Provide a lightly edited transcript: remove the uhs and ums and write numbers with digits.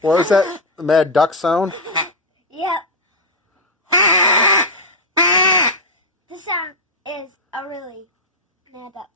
What was that mad duck sound? Yep. This sound is a really mad duck.